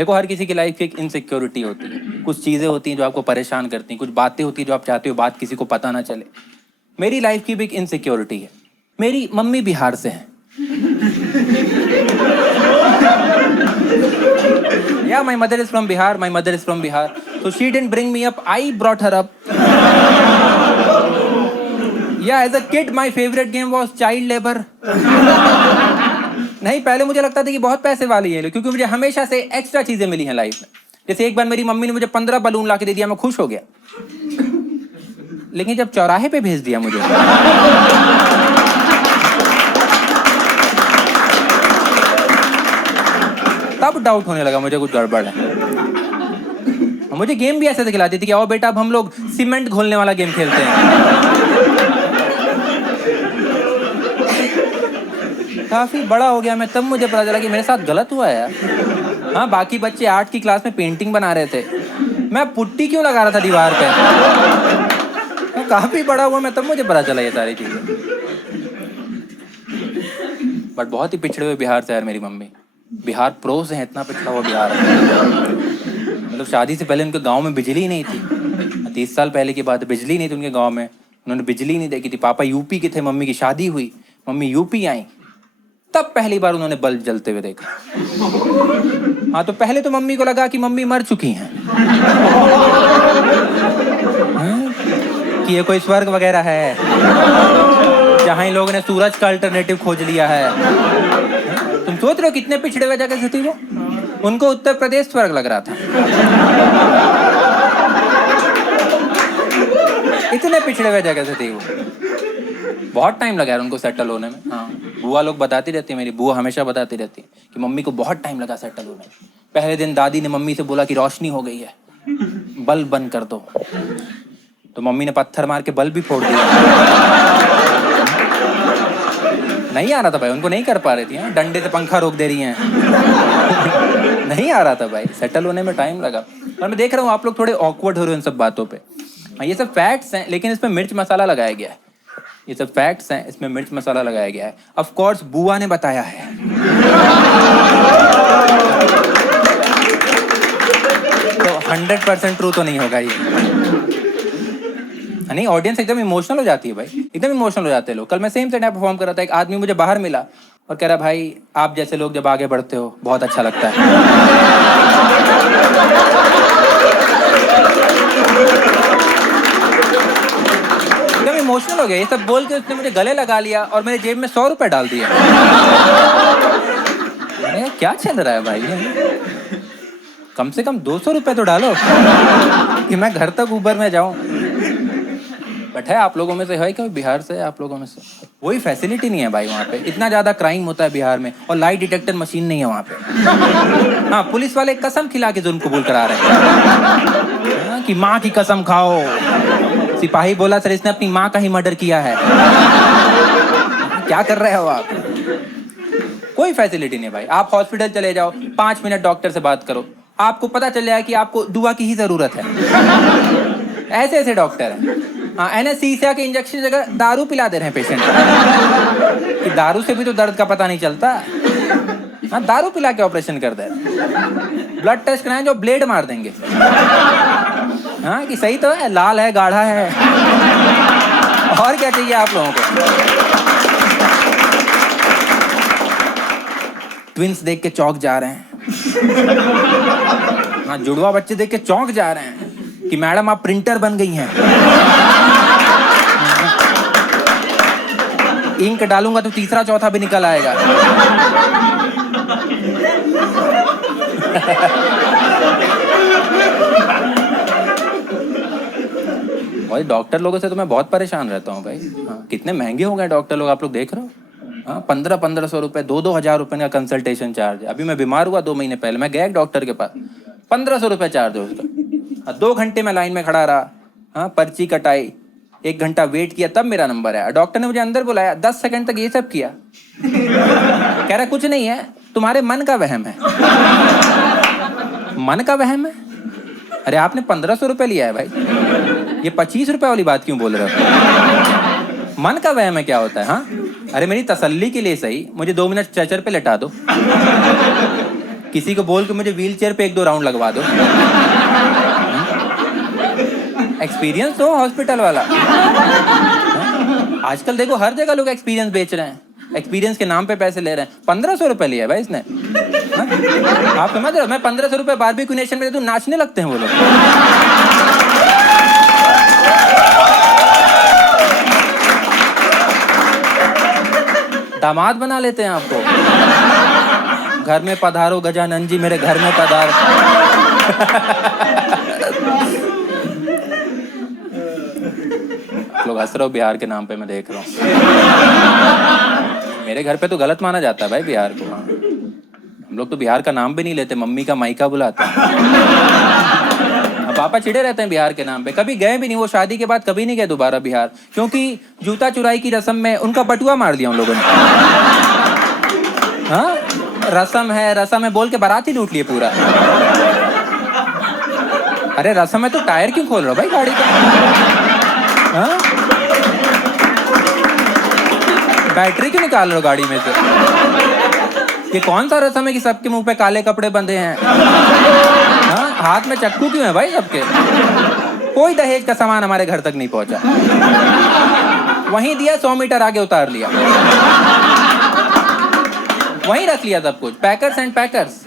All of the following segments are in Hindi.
देखो, हर किसी की लाइफ की एक इनसिक्योरिटी होती है, कुछ चीज़ें होती हैं जो आपको परेशान करती हैं, कुछ बातें होती हैं जो आप चाहते हो बात किसी को पता ना चले। मेरी लाइफ की भी एक इनसिक्योरिटी है। मेरी मम्मी बिहार से हैं। Yeah, my mother is from Bihar. My mother is from Bihar. So she didn't bring me up. I brought her up. Yeah, as a kid, my favorite game was child labor. नहीं, पहले मुझे लगता था कि बहुत पैसे वाली है, क्योंकि मुझे हमेशा से एक्स्ट्रा चीजें मिली हैं लाइफ में। जैसे एक बार मेरी मम्मी ने मुझे 15 बलून ला के दे दिया, मैं खुश हो गया। लेकिन जब चौराहे पे भेज दिया मुझे, तब डाउट होने लगा मुझे कुछ गड़बड़ है। मुझे गेम भी ऐसे खिलाती थी कि आओ बेटा अब हम लोग सीमेंट घोलने वाला गेम खेलते हैं। काफी बड़ा हो गया मैं, तब मुझे पता चला कि मेरे साथ गलत हुआ है यार। हाँ, बाकी बच्चे 8 की क्लास में पेंटिंग बना रहे थे, मैं पुट्टी क्यों लगा रहा था दीवार पे। मैं काफी बड़ा हुआ मैं, तब मुझे पता चला ये सारी चीजें। बट बहुत ही पिछड़े हुए बिहार से यार मेरी मम्मी। बिहार प्रो से है, इतना पिछड़ा हुआ बिहार है। मतलब शादी से पहले उनके गांव में बिजली ही नहीं थी। 30 साल पहले की बात है, बिजली नहीं थी उनके गांव में। उन्होंने बिजली नहीं देखी थी। पापा यूपी के थे, मम्मी की शादी हुई, मम्मी यूपी आई, तब पहली बार उन्होंने बल्ब जलते हुए देखा। हाँ, तो पहले तो मम्मी को लगा कि मम्मी मर चुकी हैं, कि ये कोई स्वर्ग वगैरह है जहाँ इन लोगों ने सूरज का अल्टरनेटिव खोज लिया है। तुम सोच रहे हो कितने पिछड़े हुए जगह से थी वो। उनको उत्तर प्रदेश स्वर्ग लग रहा था। इतने पिछड़े हुए जगह से थी वो। बहुत टाइम लगा उनको सेटल होने में। हाँ, बुआ लोग बताती रहती है, मेरी बुआ हमेशा बताती रहती है कि मम्मी को बहुत टाइम लगा सेटल होने में। पहले दिन दादी ने मम्मी से बोला कि रोशनी हो गई है, बल्ब बंद कर दो। तो मम्मी ने पत्थर मार के बल्ब भी फोड़ दिया। नहीं आ रहा था भाई, उनको नहीं कर पा रही थी। डंडे से पंखा रोक दे रही हैं। नहीं आ रहा था भाई, सेटल होने में टाइम लगा। और मैं देख रहा हूँ आप लोग थोड़े ऑकवर्ड हो रहे हो इन सब बातों पे। ये सब फैक्ट्स हैं, लेकिन इसमें मिर्च मसाला लगाया गया है। ये सब फैक्ट्स हैं, इसमें मिर्च मसाला लगाया गया है। ऑफ कोर्स बुआ ने बताया है। तो 100% ट्रू तो नहीं होगा ये। नहीं, ऑडियंस एकदम इमोशनल हो जाती है भाई, एकदम इमोशनल हो जाते हैं लोग। कल मैं सेम सेट परफॉर्म कर रहा था, एक आदमी मुझे बाहर मिला और कह रहा भाई आप जैसे लोग जब आगे बढ़ते हो बहुत अच्छा लगता है। एकदम इमोशनल हो गया। ये सब बोल के उसने मुझे गले लगा लिया और मेरे जेब में 100 रुपए डाल दिया। क्या चल रहा है भाई, कम से कम 200 रुपए तो डालो कि मैं घर तक उबर में जाऊं। बट है, आप लोगों में से है क्या बिहार से? आप लोगों में से वही फैसिलिटी नहीं है भाई वहाँ पे। इतना ज्यादा क्राइम होता है बिहार में और लाई डिटेक्टर मशीन नहीं है वहाँ पे। हाँ, पुलिस वाले कसम खिला के जुर्म कबूल करा रहे हैं कि माँ की कसम खाओ। सिपाही बोला सर इसने अपनी माँ का ही मर्डर किया है। क्या कर रहे हो आप? कोई फैसिलिटी नहीं भाई। आप हॉस्पिटल चले जाओ, 5 मिनट डॉक्टर से बात करो, आपको पता चल जाए कि आपको दुआ की ही जरूरत है। ऐसे ऐसे डॉक्टर हैं। हाँ, एनेस्थीसिया के इंजेक्शन जगह दारू पिला दे रहे हैं पेशेंट को कि दारू से भी तो दर्द का पता नहीं चलता। हाँ, दारू पिला के ऑपरेशन कर दे रहे। ब्लड टेस्ट कराएं जो ब्लेड मार देंगे। हाँ, कि सही तो है, लाल है, गाढ़ा है। और क्या चाहिए आप लोगों को? ट्विंस देख के चौंक जा रहे हैं। हाँ, जुड़वा बच्चे देख के चौंक जा रहे हैं कि मैडम आप प्रिंटर बन गई हैं। इंक डालूंगा तो तीसरा चौथा भी निकल आएगा। भाई डॉक्टर लोगों से तो मैं बहुत परेशान रहता हूँ भाई। हाँ, कितने महंगे हो गए डॉक्टर लोग, आप लोग देख रहे हो। हाँ, 1500 रुपए, 2-2 हजार रुपए का कंसल्टेशन चार्ज है। अभी मैं बीमार हुआ 2 महीने पहले, मैं गया एक डॉक्टर के पास, 1500 रुपए चार्ज है उसका। 2 घंटे में लाइन में खड़ा रहा। हाँ, पर्ची कटाई, 1 घंटा वेट किया, तब मेरा नंबर आया। डॉक्टर ने मुझे अंदर बुलाया, 10 सेकंड तक ये सब किया। कह रहा कुछ नहीं है, तुम्हारे मन का वहम है। मन का वहम है? अरे आपने 1500 रुपए लिया है भाई, ये 25 रुपए वाली बात क्यों बोल रहे हो? मन का वहम है क्या होता है? हाँ, अरे मेरी तसल्ली के लिए सही मुझे 2 मिनट स्ट्रेचर पे लेटा दो। किसी को बोल के मुझे व्हील चेयर पे 1-2 राउंड लगवा दो। एक्सपीरियंस तो हॉस्पिटल वाला। आजकल देखो हर जगह लोग एक्सपीरियंस बेच रहे हैं, एक्सपीरियंस के नाम पे पैसे ले रहे हैं। 1500 रुपए लिया भाई इसने। आप समझ रहे हो? मैं 1500 रुपए बारबेक्यू नेशन में तो नाचने लगते हैं वो लोग। दामाद बना लेते हैं आपको। घर में पधारो गजानन जी, मेरे घर में पधारो। लोग हंस रहे हो बिहार के नाम पे, मैं देख रहा हूँ। मेरे घर पे तो गलत माना जाता है भाई बिहार को। हम लोग तो बिहार का नाम भी नहीं लेते, मम्मी का मायका बुलाते हैं। पापा चिढ़े रहते हैं बिहार के नाम पे, कभी गए भी नहीं। वो शादी के बाद कभी नहीं गए दोबारा बिहार, क्योंकि जूता चुराई की रस्म में उनका बटुआ मार दिया उन लोगों ने। हाँ, रस्म है बोल के बारात ही लूट लिए पूरा। अरे रस्म है तो टायर क्यों खोल रहे हो भाई गाड़ी का? हाँ? बैटरी क्यों निकाल रहे हो गाड़ी में से? ये कौन सा रस्म है कि सबके मुंह पे काले कपड़े बंधे हैं? हाँ? हाथ में चक्कू क्यों है भाई सबके? कोई दहेज का सामान हमारे घर तक नहीं पहुंचा। वहीं दिया, 100 मीटर आगे उतार लिया, वहीं रख लिया सब कुछ। Packers and packers.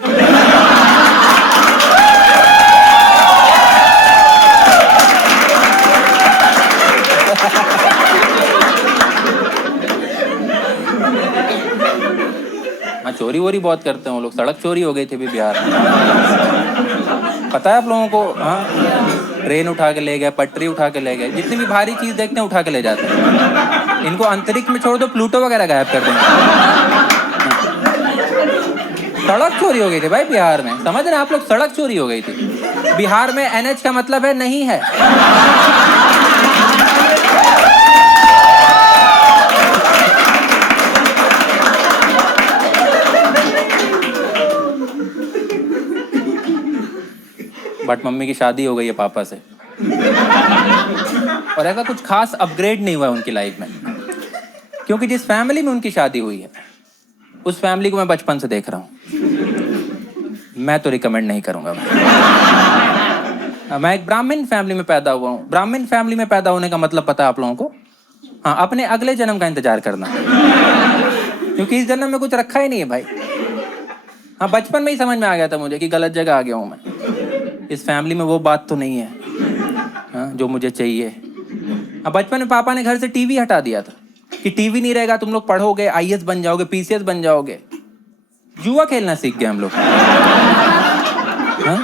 हाँ, चोरी वोरी बहुत करते हैं वो लोग। सड़क चोरी हो गई थी अभी बिहार में, पता है आप लोगों को? हाँ, ट्रेन उठा के ले गए, पटरी उठा के ले गए, जितनी भी भारी चीज देखते हैं उठा के ले जाते हैं। इनको अंतरिक्ष में छोड़ दो, प्लूटो वगैरह गायब कर देंगे। सड़क चोरी हो गई थी भाई बिहार में, समझ रहे हैं आप लोग? सड़क चोरी हो गई थी बिहार में। NH का मतलब है नहीं है। बट मम्मी की शादी हो गई है पापा से, और ऐसा कुछ खास अपग्रेड नहीं हुआ उनकी लाइफ में, क्योंकि जिस फैमिली में उनकी शादी हुई है उस फैमिली को मैं बचपन से देख रहा हूँ। मैं तो रिकमेंड नहीं करूंगा। मैं एक ब्राह्मण फैमिली में पैदा हुआ हूँ। ब्राह्मण फैमिली में पैदा होने का मतलब पता है आप लोगों को? हाँ, अपने अगले जन्म का इंतजार करना, क्योंकि इस जन्म में कुछ रखा ही नहीं है भाई। हाँ, बचपन में ही समझ में आ गया था मुझे कि गलत जगह आ गया हूँ मैं। इस फैमिली में वो बात तो नहीं है, हाँ, जो मुझे चाहिए। हाँ, बचपन में पापा ने घर से टीवी हटा दिया था कि टीवी नहीं रहेगा, तुम लोग पढ़ोगे, IAS बन जाओगे, PCS बन जाओगे। जुआ खेलना सीख गए हम लोग। हाँ?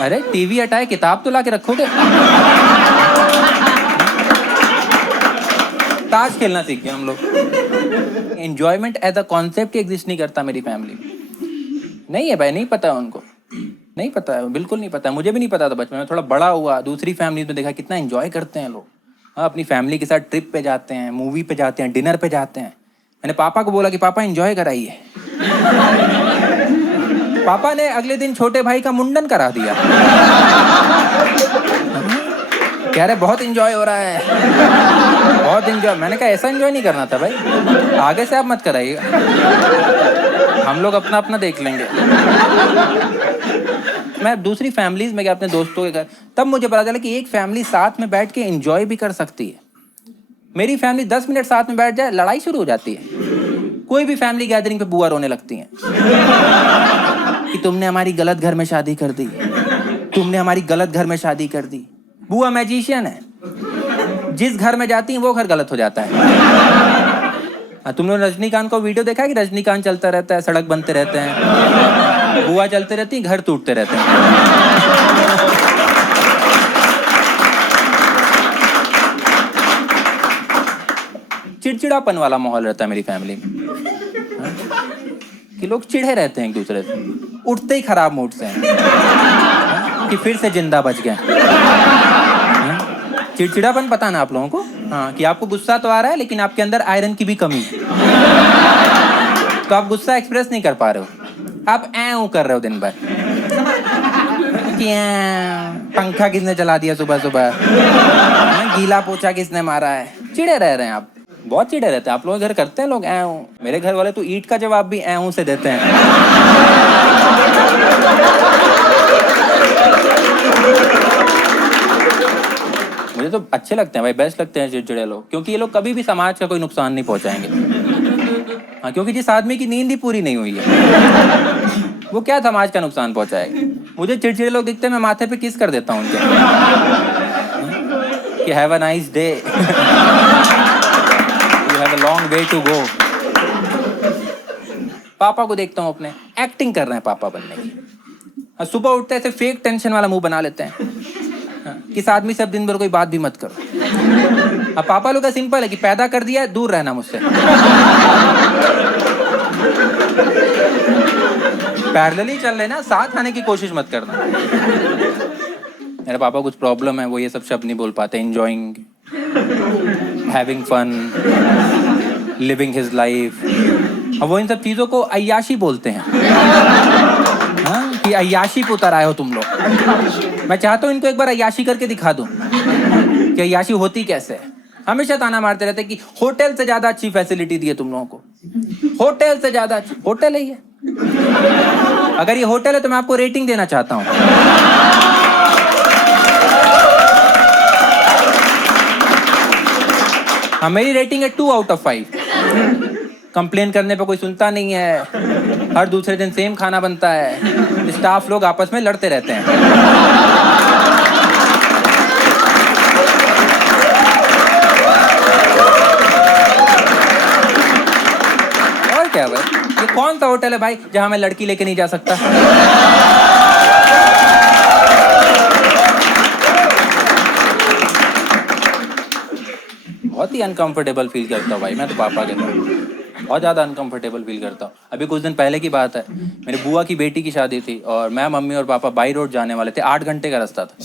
अरे टीवी हटाए, किताब तो ला के रखोगे। ताश खेलना सीख गए हम लोग। Enjoyment as a concept exist नहीं करता मेरी फैमिली में। नहीं है भाई, नहीं पता है उनको, नहीं पता है, बिल्कुल नहीं पता है। मुझे भी नहीं पता था बचपन में। थोड़ा बड़ा हुआ, दूसरी फैमिली में देखा कितना एंजॉय करते हैं लोग। हाँ, अपनी फैमिली के साथ ट्रिप पे जाते हैं, मूवी पे जाते हैं, डिनर पे जाते हैं। मैंने पापा को बोला कि पापा एंजॉय कराइए। पापा ने अगले दिन छोटे भाई का मुंडन करा दिया। कह रहे बहुत एंजॉय हो रहा है, बहुत एंजॉय। मैंने कहा ऐसा एंजॉय नहीं करना था भाई, आगे से आप मत कराइएगा, हम लोग अपना अपना देख लेंगे। मैं दूसरी फैमिलीज में गया अपने दोस्तों के घर, तब मुझे पता चला कि एक फैमिली साथ में बैठ के एंजॉय भी कर सकती है। मेरी फैमिली 10 मिनट साथ में बैठ जाए, लड़ाई शुरू हो जाती है। कोई भी फैमिली गैदरिंग पे बुआ रोने लगती हैं कि तुमने हमारी गलत घर में शादी कर दी, तुमने हमारी गलत घर में शादी कर दी। बुआ मैजिशियन है, जिस घर में जाती है वो घर गलत हो जाता है। तुमने रजनीकांत को वीडियो देखा है कि रजनीकांत चलता रहता है, सड़क बनते रहते हैं, बुआ चलते रहती है, घर टूटते रहते हैं। चिड़चिड़ापन वाला माहौल रहता है मेरी फैमिली में, कि लोग चिढ़े रहते हैं एक दूसरे से, उठते ही खराब मूड से हैं कि फिर से जिंदा बच गए। चिड़चिड़ापन पता ना आप लोगों को? हाँ, कि आपको गुस्सा तो आ रहा है लेकिन आपके अंदर आयरन की भी कमी है, तो आप गुस्सा एक्सप्रेस नहीं कर पा रहे हो, आप ऐं कर रहे हो दिन भर कि पंखा किसने चला दिया सुबह सुबह, गीला पोछा किसने मारा है, चिड़े रह रहे हैं आप। बहुत चिड़े रहते हैं। आप लोग घर करते हैं लोग ऐ मेरे घर वाले तो ईंट का जवाब भी ऐ से देते हैं। मुझे तो अच्छे लगते हैं भाई, बेस्ट लगते हैं चिड़चिड़े लोग, क्योंकि ये लोग कभी भी समाज का कोई नुकसान नहीं पहुंचाएंगे। हाँ, क्योंकि जिस आदमी की नींद ही पूरी नहीं हुई है वो क्या समाज का नुकसान पहुंचाएगा। मुझे चिड़चिड़े लोग दिखते हैं, मैं माथे पे किस कर देता हूँ उनके कि have a nice day, you have a long way to go. पापा को देखता हूँ अपने, एक्टिंग कर रहे हैं पापा बनने की। सुबह उठते ऐसे फेक टेंशन वाला मुंह बना लेते हैं किस आदमी से अब दिन भर कोई बात भी मत करो। अब पापा लोग का सिंपल है कि पैदा कर दिया है, दूर रहना मुझसे। पैरेलली चल लेना, साथ आने की कोशिश मत करना। मेरे पापा कुछ प्रॉब्लम है, वो ये सब शब्द नहीं बोल पाते। Enjoying, having fun, living his life, अब वो इन सब चीजों को अय्याशी बोलते हैं। हाँ, कि अय्याशी पे उतर आए हो तुम लोग। मैं चाहता हूँ इनको एक बार अय्याशी करके दिखा दूं कि अय्याशी होती कैसे है। हमेशा ताना मारते रहते कि होटल से ज्यादा अच्छी फैसिलिटी दी है तुम लोगों को, होटल से ज्यादा अच्छी। होटल है ये? अगर ये होटल है तो मैं आपको रेटिंग देना चाहता हूँ। हाँ, मेरी रेटिंग है 2 आउट ऑफ 5। कंप्लेन करने पे कोई सुनता नहीं है, हर दूसरे दिन सेम खाना बनता है, स्टाफ लोग आपस में लड़ते रहते हैं। और क्या भाई, ये कौन सा होटल है भाई जहां मैं लड़की लेके नहीं जा सकता? बहुत ही अनकंफर्टेबल फील करता हूँ भाई मैं तो पापा के साथ, बहुत ज़्यादा अनकंफर्टेबल फील करता हूँ। अभी कुछ दिन पहले की बात है, मेरी बुआ की बेटी की शादी थी और मैं, मम्मी और पापा बाई रोड जाने वाले थे। 8 घंटे का रास्ता था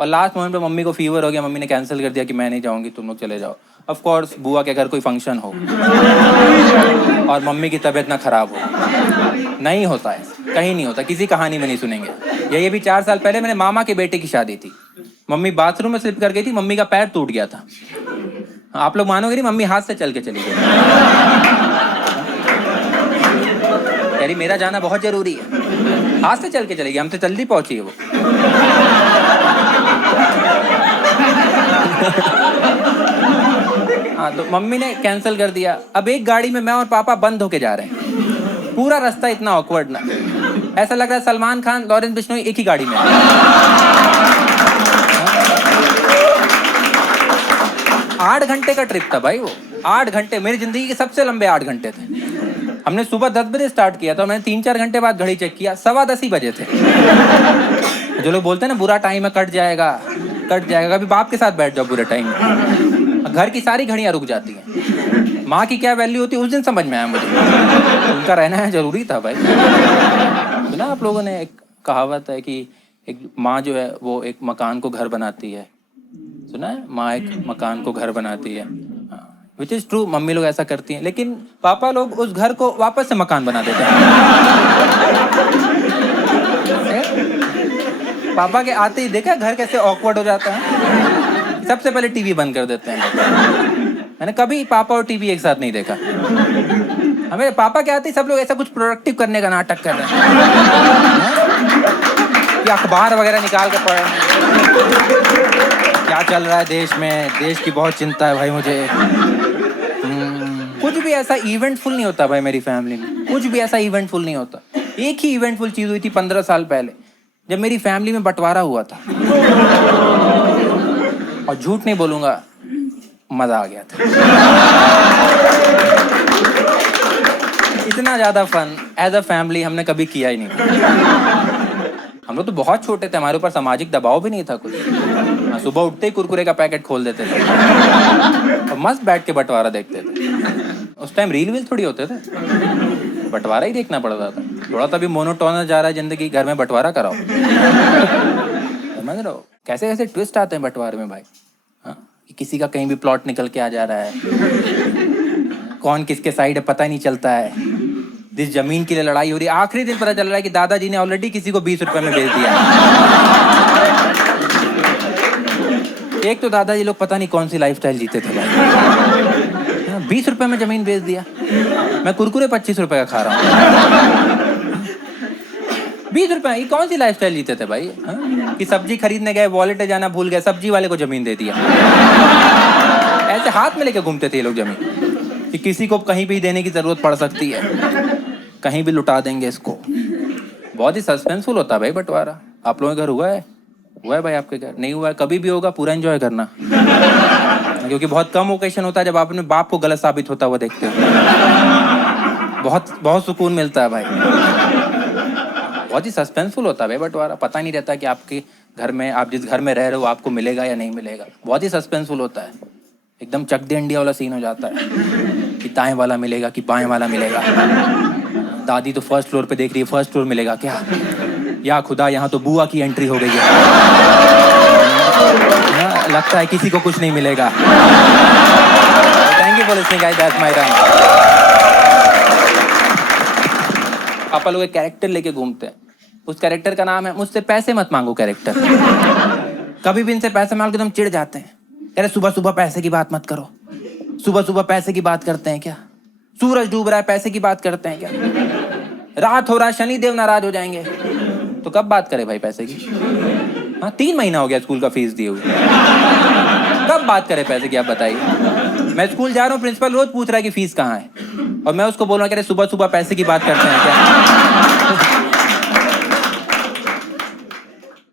और लास्ट मोमेंट पे मम्मी को फीवर हो गया। मम्मी ने कैंसिल कर दिया कि मैं नहीं जाऊँगी, तुम लोग चले जाओ। ऑफ कोर्स बुआ के घर कोई फंक्शन हो और मम्मी की तबीयत ना खराब हो, नहीं होता है, कहीं नहीं होता, किसी कहानी में नहीं सुनेंगे। ये भी 4 साल पहले मेरे मामा के बेटे की शादी थी। मम्मी बाथरूम में स्लिप कर गई थी, मम्मी का पैर टूट गया था। आप लोग मानोगे नहीं, मम्मी हाथ से चल के चली गई। कह रही मेरा जाना बहुत जरूरी है, हाथ से चल के चली गई, हमसे जल्दी पहुंची है वो। हाँ, तो मम्मी ने कैंसिल कर दिया। अब एक गाड़ी में मैं और पापा बंद होके जा रहे हैं, पूरा रास्ता इतना ऑकवर्ड ना, ऐसा लग रहा है सलमान खान, लॉरेंस बिश्नोई एक ही गाड़ी में। 8 घंटे का ट्रिप था भाई वो, 8 घंटे, मेरी जिंदगी के सबसे लंबे 8 घंटे थे। हमने सुबह 10 बजे स्टार्ट किया था, मैंने 3-4 घंटे बाद घड़ी चेक किया, 10:15 ही बजे थे। जो लोग बोलते हैं ना बुरा टाइम है, कट जाएगा कट जाएगा, कभी बाप के साथ बैठ जाओ बुरे टाइम में, घर की सारी घड़ियां रुक जाती हैं। माँ की क्या वैल्यू होती है उस दिन समझ में आया मुझे, उनका रहना है जरूरी था भाई। सुना आप लोगों ने, एक कहावत है कि एक माँ जो है वो एक मकान को घर बनाती है। सुना है, माँ एक मकान को घर बनाती है, विच इज ट्रू। मम्मी लोग ऐसा करती हैं, लेकिन पापा लोग उस घर को वापस से मकान बना देते हैं। पापा के आते ही देखा घर कैसे ऑकवर्ड हो जाता है। सबसे पहले टीवी बंद कर देते हैं। मैंने कभी पापा और टीवी एक साथ नहीं देखा। हमें पापा के आते ही सब लोग ऐसा कुछ प्रोडक्टिव करने का नाटक कर रहे हैं, या अखबार वगैरह निकाल के पढ़ रहे हैं, क्या चल रहा है देश में, देश की बहुत चिंता है भाई मुझे। कुछ भी ऐसा इवेंटफुल नहीं होता भाई मेरी फैमिली में, कुछ भी ऐसा इवेंटफुल नहीं होता। एक ही इवेंटफुल चीज हुई थी 15 साल पहले, जब मेरी फैमिली में बंटवारा हुआ था। और झूठ नहीं बोलूंगा, मजा आ गया था। इतना ज्यादा फन एज अ फैमिली हमने कभी किया ही नहीं। हम लोग तो बहुत छोटे थे, हमारे ऊपर सामाजिक दबाव भी नहीं था कुछ। सुबह उठते ही कुरकुरे का पैकेट खोल देते थे और मस्त बैठ के बंटवारा देखते थे। उस टाइम रील वील थोड़ी होते थे, बंटवारा ही देखना पड़ता था। थोड़ा सा भी मोनोटोनस जा रहा है जिंदगी, घर में बंटवारा कराओ। समझ रहे हो कैसे कैसे ट्विस्ट आते हैं बंटवारे में भाई। हाँ, किसी का कहीं भी प्लॉट निकल के आ जा रहा है, कौन किसके साइड है पता ही नहीं चलता है। जिस जमीन के लिए लड़ाई हो रही है, आखिरी दिन पता चल रहा है कि दादाजी ने ऑलरेडी किसी को 20 रुपए में बेच दिया। एक तो दादाजी लोग पता नहीं कौन सी लाइफस्टाइल जीते थे भाई। 20 रुपए में जमीन बेच दिया, मैं कुरकुरे 25 रुपए का खा रहा हूँ। 20 रुपए, ये कौन सी लाइफस्टाइल जीते थे भाई? कि सब्जी खरीदने गए, वॉलेट ले जाना भूल गए, सब्जी वाले को जमीन दे दिया। ऐसे हाथ में लेके घूमते थे ये लोग जमीन, कि किसी को कहीं भी देने की जरूरत पड़ सकती है, कहीं भी लुटा देंगे इसको। बहुत ही सस्पेंसफुल होता है भाई बंटवारा। आप लोगों के घर हुआ है? हुआ है भाई आपके घर? नहीं हुआ है? कभी भी होगा, पूरा एंजॉय करना, क्योंकि बहुत कम ओकेशन होता है जब आप अपने बाप को गलत साबित होता हुआ देखते हो। बहुत बहुत सुकून मिलता है भाई। बहुत ही सस्पेंसफुल होता है भाई बंटवारा। पता नहीं रहता कि आपके घर में, आप जिस घर में रह रहे हो, आपको मिलेगा या नहीं मिलेगा। बहुत ही सस्पेंसफुल होता है, एकदम चक दे इंडिया वाला सीन हो जाता है कि दाएं वाला मिलेगा कि बाएं वाला मिलेगा। दादी तो फर्स्ट फ्लोर पे देख रही है, फर्स्ट फ्लोर मिलेगा क्या? या खुदा, यहाँ तो बुआ की एंट्री हो गई है। लगता है किसी को कुछ नहीं मिलेगा। Thank you for listening guys, that's my time. पापा लोग एक कैरेक्टर लेके घूमते हैं, उस कैरेक्टर का नाम है मुझसे पैसे मत मांगो कैरेक्टर। कभी भी इनसे पैसे मांग के तुम चिढ़ जाते हैं। कह रहे सुबह सुबह पैसे की बात मत करो, सुबह सुबह पैसे की बात करते हैं क्या? सूरज डूब रहा है, पैसे की बात करते हैं क्या? रात हो रहा है, शनिदेव नाराज हो जाएंगे, तो कब बात करें भाई पैसे की? हाँ, 3 महीना हो गया स्कूल का फीस दिए हुए, कब बात करें पैसे की? आप बताइए। मैं स्कूल जा रहा हूँ, प्रिंसिपल रोज पूछ रहा है कि फीस कहाँ है, और मैं उसको बोल रहा हूँ, कह रहे सुबह सुबह पैसे की बात करते हैं क्या?